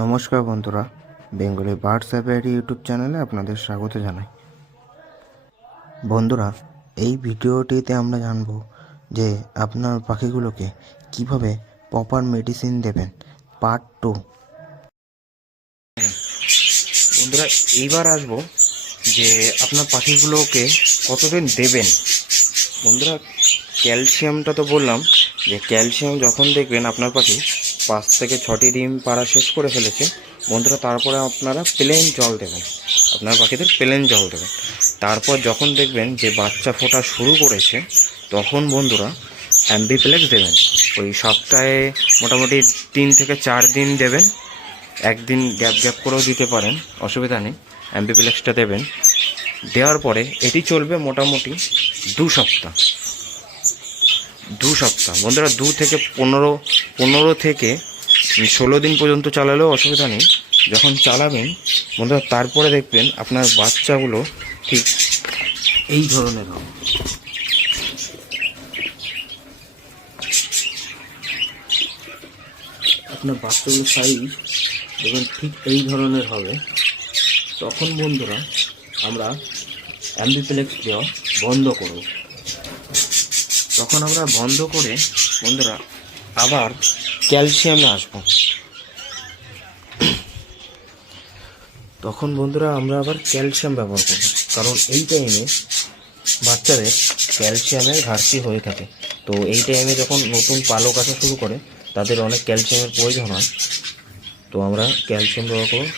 নমস্কার বন্ধুরা, Bengali birds অ্যাপের ইউটিউব চ্যানেলে আপনাদের স্বাগত জানাই। বন্ধুরা, এই ভিডিওটিতে আমরা জানব যে আপনার পাখিগুলোকে কীভাবে প্রপার মেডিসিন দেবেন, পার্ট টু। বন্ধুরা, এইবার আসব যে আপনার পাখিগুলোকে কতদিন দেবেন? বন্ধুরা, ক্যালসিয়ামটা তো বললাম, যে ক্যালসিয়াম যখন দেখবেন আপনার পাখি পাঁচ থেকে ছটি ডিম পাড়া শেষ করে ফেলেছে। বন্ধুরা, তারপরে আপনারা প্লেন জল দেবেন। আপনার পাখিদের প্লেন জল দেবেন। তারপর যখন দেখবেন যে বাচ্চা ফোটা শুরু করেছে, তখন বন্ধুরা অ্যাম্বিপ্লেক্স দেবেন। ওই সপ্তাহে মোটামুটি তিন থেকে চার দিন দেবেন। একদিন গ্যাপ গ্যাপ করেও দিতে পারেন, অসুবিধা নেই। অ্যাম্বিপ্লেক্সটা দেবেন। দেওয়ার পরে এটি চলবে মোটামুটি দু সপ্তাহ। দু সপ্তাহ। বন্ধুরা, দু থেকে পনেরো পনেরো থেকে ষোলো দিন পর্যন্ত চালালেও অসুবিধা নেই। যখন চালাবেন, বন্ধুরা, তারপরে দেখবেন আপনার বাচ্চাগুলো ঠিক এই ধরনের হবে। আপনার বাচ্চাগুলোর সাইজ দেখবেন ঠিক এই ধরনের হবে। তখন বন্ধুরা, আমরা অ্যাম্বিপ্লেক্স দেওয়া বন্ধ করব। তখন আমরা বন্ধ করে, বন্ধুরা, আবার ক্যালসিয়ামে আসব। তখন বন্ধুরা আমরা আবার ক্যালসিয়াম ব্যবহার করব, কারণ এই টাইমে বাচ্চাদের ক্যালসিয়ামের ঘাটতি হয়ে থাকে। তো এই টাইমে যখন নতুন পালক আসা শুরু করে, তাদের অনেক ক্যালসিয়ামের প্রয়োজন হয়। তো আমরা ক্যালসিয়াম ব্যবহার করব।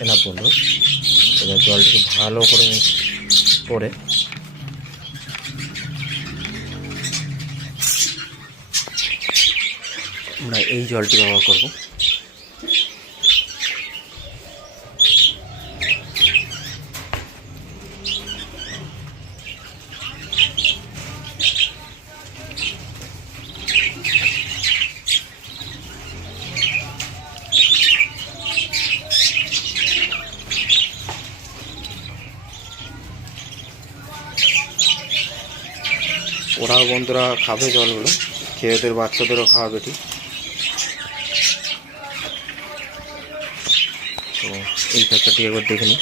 এনার বন্ধু এবার জলটাকে ভালো করে মিক্স করে আমরা এই জলটি ব্যবহার করব। ওরাও বন্ধুরা, খাবে জলগুলো। খেয়ে ওদের বাচ্চাদেরও খাওয়াবে ঠিক তো এই খাঁচাটি একবার দেখে নিই।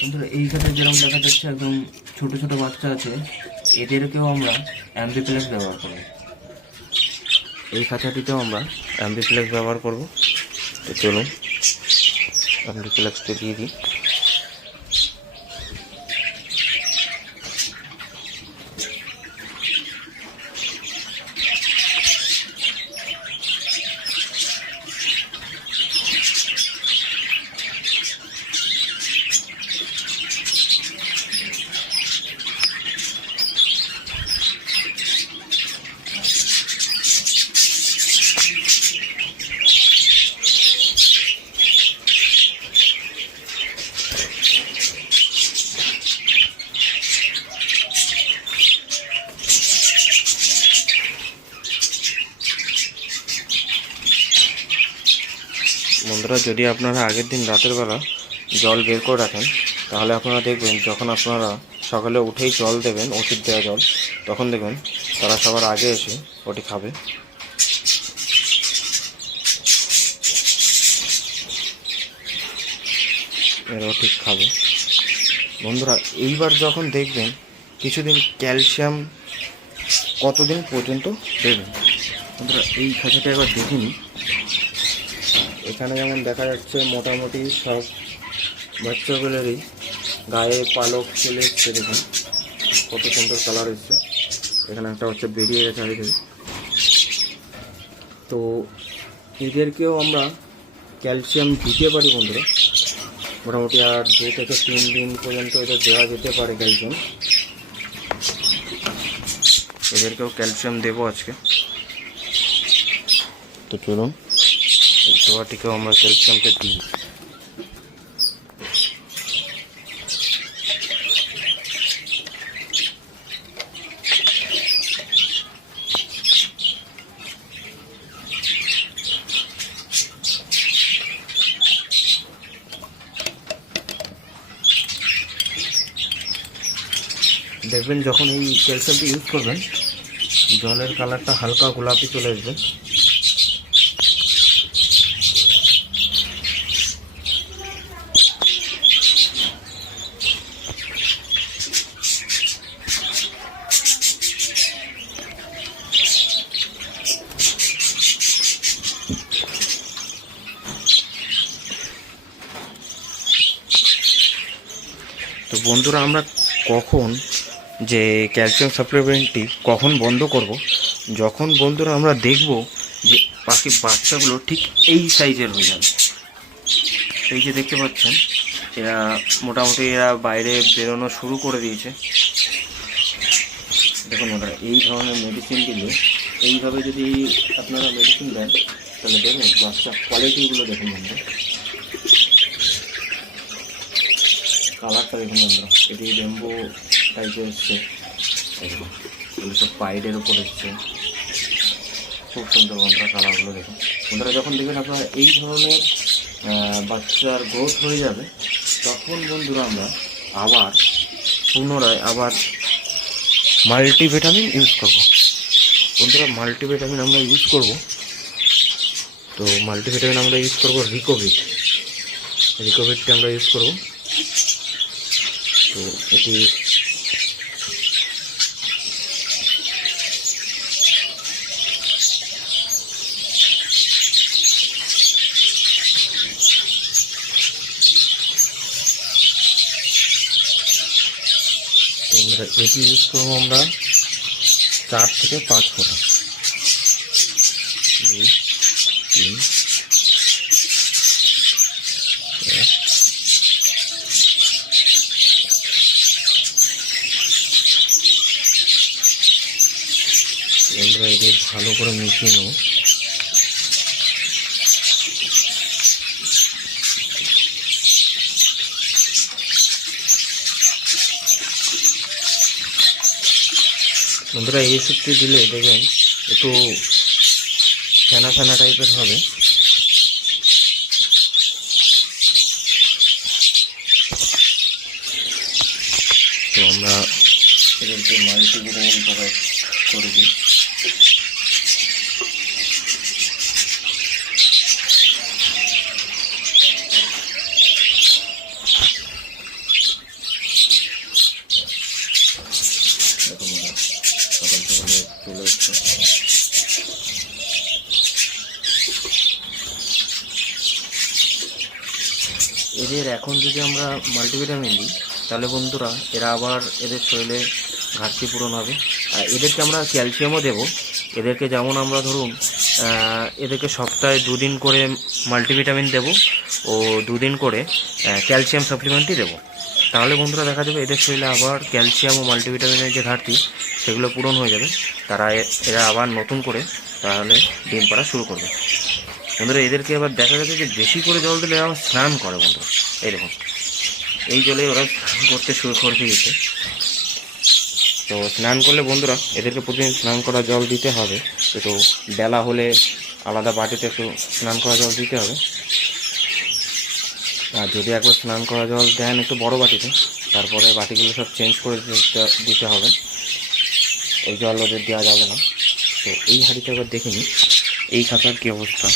বন্ধুরা, এই খাঁচায় যেরকম দেখা যাচ্ছে, একদম ছোট ছোট বাচ্চা আছে, এদেরকেও আমরা অ্যাম্বিপ্লেক্স ব্যবহার করি এই খাঁচাটিতেও আমরা অ্যাম্বিপ্লেক্স ব্যবহার করব। তো চলুন। অ্যাম্বিপ্লেক্সটা দিয়ে দিই বন্ধুরা যদি আপনারা আগের দিন রাতের বেলা জল বের করে রাখেন, তাহলে আপনারা দেখবেন যখন আপনারা সকালে উঠেই জল দেবেন, ওষুধ দেওয়া জল, তখন দেখবেন তারা সবার আগে এসে ওটি খাবে। এরাও ঠিক খাবে। বন্ধুরা, এইবার যখন দেখবেন কিছুদিন ক্যালসিয়াম কতদিন পর্যন্ত দেবেন? বন্ধুরা, এই খাঁচাটা একবার দেখিনি। এখানে যেমন দেখা যাচ্ছে মোটামুটি সব বাচ্চাগুলোরই গায়ে পালক চলে এসছে দেখুন। কত সুন্দর কালার এসছে। এখানে একটা হচ্ছে বেরিয়ে গেছে থেকে। তো এদেরকেও আমরা ক্যালসিয়াম দিতে পারি বন্ধুরা। মোটামুটি আর দু থেকে তিন দিন পর্যন্ত এদের দেওয়া যেতে পারে ক্যালসিয়াম এদেরকেও ক্যালসিয়াম দেবো আজকে। তো চলুন। দোয়াটিকেও আমরা ক্যালসিয়ামটা দিই। দেখবেন যখন এই ক্যালসিয়ামটি ইউজ করবেন, জলের কালারটা হালকা গোলাপি চলে আসবে। বন্ধুরা, আমরা কখন যে ক্যালসিয়াম সাপ্লিমেন্টটি কখন বন্ধ করব? যখন বন্ধুরা আমরা দেখব যে পাখির বাচ্চাগুলো ঠিক এই সাইজের হয়ে যাবে। এই যে দেখতে পাচ্ছেন, এরা মোটামুটি এরা বাইরে বেরোনো শুরু করে দিয়েছে। দেখুন ওরা এই ধরনের মেডিসিন দিলে এইভাবে যদি আপনারা মেডিসিন দেন, তাহলে দেখুন বাচ্চা কোয়ালিটিগুলো দেখুন বন্ধুরা। কালারটা দেখুন বন্ধুরা। এটি রেম্বো টাইপের এরকম এগুলো সব পাইডের উপর এসছে খুব সুন্দর বন্ধুরা কালারগুলো দেখুন। বন্ধুরা যখন দেখবেন আপনারা এই ধরনের বাচ্চার গ্রোথ হয়ে যাবে, তখন বন্ধুরা আমরা আবার পুনরায় আবার মাল্টিভিটামিন ইউজ করব। বন্ধুরা মাল্টিভিটামিন আমরা ইউজ করব। তো মাল্টিভিটামিন আমরা ইউজ করব রিকোভিট রিকোভিটকে আমরা ইউজ করব। তো এটি তো আমরা এটি ইউজ করব আমরা চার থেকে পাঁচ ফোঁটা দুই তিন চার আমরা এদের ভালো করে মিশিয়ে নেব। বন্ধুরা, এই ওষুধটি দিলে দেখবেন একটু ফেনা ফেনা টাইপের হবে। তো আমরা এদেরকে মাল্টিভিটামিন প্রোভাইড করে দিই দেখুন বন্ধুরা, সকাল সকালে চলে এসছে। এদের এখন যদি আমরা মাল্টিভিটামিন দিই, তাহলে বন্ধুরা এরা আবার এদের শরীরে ঘাটতি পূরণ হবে। আর এদেরকে আমরা ক্যালসিয়ামও দেবো। এদেরকে যেমন আমরা ধরুন এদেরকে সপ্তাহে দুদিন করে মাল্টিভিটামিন দেবো ও দুদিন করে ক্যালসিয়াম সাপ্লিমেন্টই দেবো। তাহলে বন্ধুরা দেখা যাবে এদের শরীরে আবার ক্যালসিয়াম ও মাল্টিভিটামিনের যে ঘাটতি সেগুলো পূরণ হয়ে যাবে। তারা এরা আবার নতুন করে তাহলে ডিম পাড়া শুরু করবে। বন্ধুরা, এদেরকে আবার দেখা যাচ্ছে যে বেশি করে জল দিলে আবার স্নান করে বন্ধুরা। এইরকম এই জলে ওরা স্নান করতে শুরু করে দিয়েছে। তো স্নান করলে বন্ধুরা, এদেরকে প্রতিদিন স্নান করা জল দিতে হবে। একটু বেলা হলে আলাদা বাটিতে একটু স্নান করা জল দিতে হবে। আর যদি একবার স্নান করা জল দেন একটু বড় বাটিতে, তারপরে বাটিগুলো সব চেঞ্জ করে দিতে হবে। ওই জল ওদের দেওয়া যাবে না। তো এই হাঁড়িটা এবার দেখে নিই এই খাতার কী অবস্থা।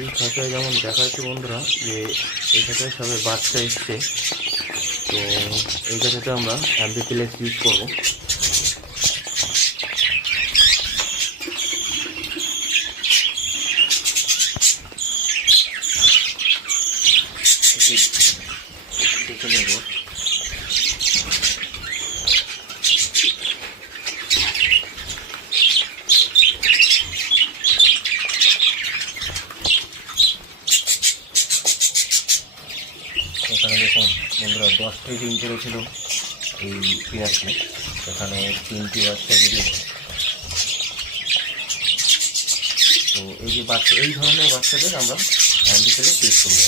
এই খাতায় যেমন দেখা যাচ্ছে বন্ধুরা যে এই খাতায় সবে বাচ্চা এসছে তো এই খাতাতে আমরা অ্যাম্বিপ্লেক্স ইউজ করব। দেখে নেব এখানে দেখুন দশটাই দিন পেরেছিল এই পেঁয়াজকে এখানে তিনটি বাচ্চা বেরিয়েছে তো এই যে বাচ্চা, এই ধরনের বাচ্চাদের আমরা অ্যান্টিপ্লেক্স ইউজ করব।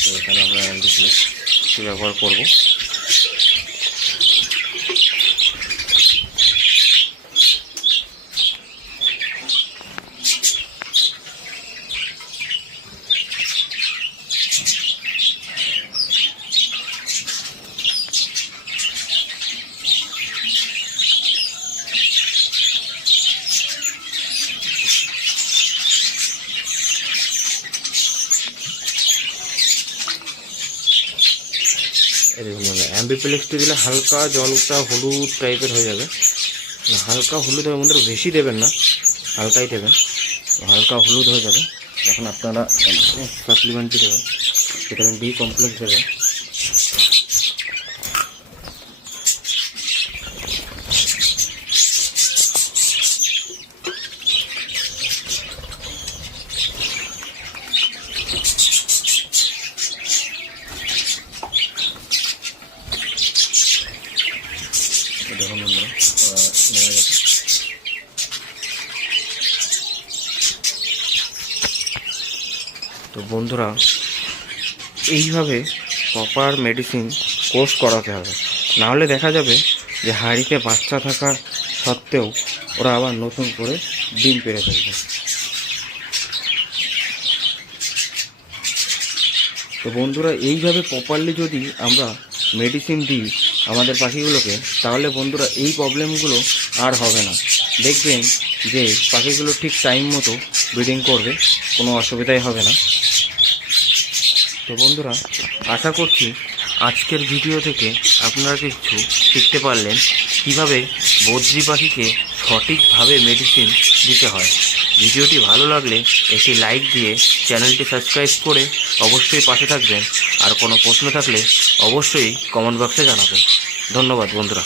তো এখানে আমরা অ্যান্টিপ্লেক্স ব্যবহার করব এই দেখুন বন্ধুরা দিলে হালকা জলটা হলুদ টাইপের হয়ে যাবে। হালকা হলুদ হবে আমাদের বেশি দেবেন না, হালকাই দেবেন। হালকা হলুদ হয়ে যাবে। এখন আপনারা সাপ্লিমেন্টটি দেবেন। ভিটামিন বি কমপ্লেক্স দেবেন এই দেখুন বন্ধুরা ওরা নেমে গেছে তো বন্ধুরা, এইভাবে প্রপার মেডিসিন কোর্স করাতে হবে। নাহলে দেখা যাবে যে হাঁড়িতে বাচ্চা থাকার সত্ত্বেও ওরা আবার নতুন করে ডিম পেড়ে ফেলবে। তো বন্ধুরা, এইভাবে প্রপারলি যদি আমরা মেডিসিন দিই আমাদের পাখিগুলোকে, তাহলে বন্ধুরা এই প্রবলেমগুলো আর হবে না। দেখবেন যে পাখিগুলো ঠিক টাইম মতো ব্রিডিং করবে, কোনো অসুবিধাই হবে না। তো বন্ধুরা, আশা করছি আজকের ভিডিও থেকে আপনারা কিছু শিখতে পারলেন কীভাবে বদ্রি পাখিকে সঠিকভাবে মেডিসিন দিতে হয়। ভিডিওটি ভালো লাগলে একটি লাইক দিয়ে চ্যানেলটি সাবস্ক্রাইব করে অবশ্যই পাশে থাকবেন। আর কোনো প্রশ্ন থাকলে অবশ্যই কমেন্ট বক্সে জানাবেন। ধন্যবাদ বন্ধুরা।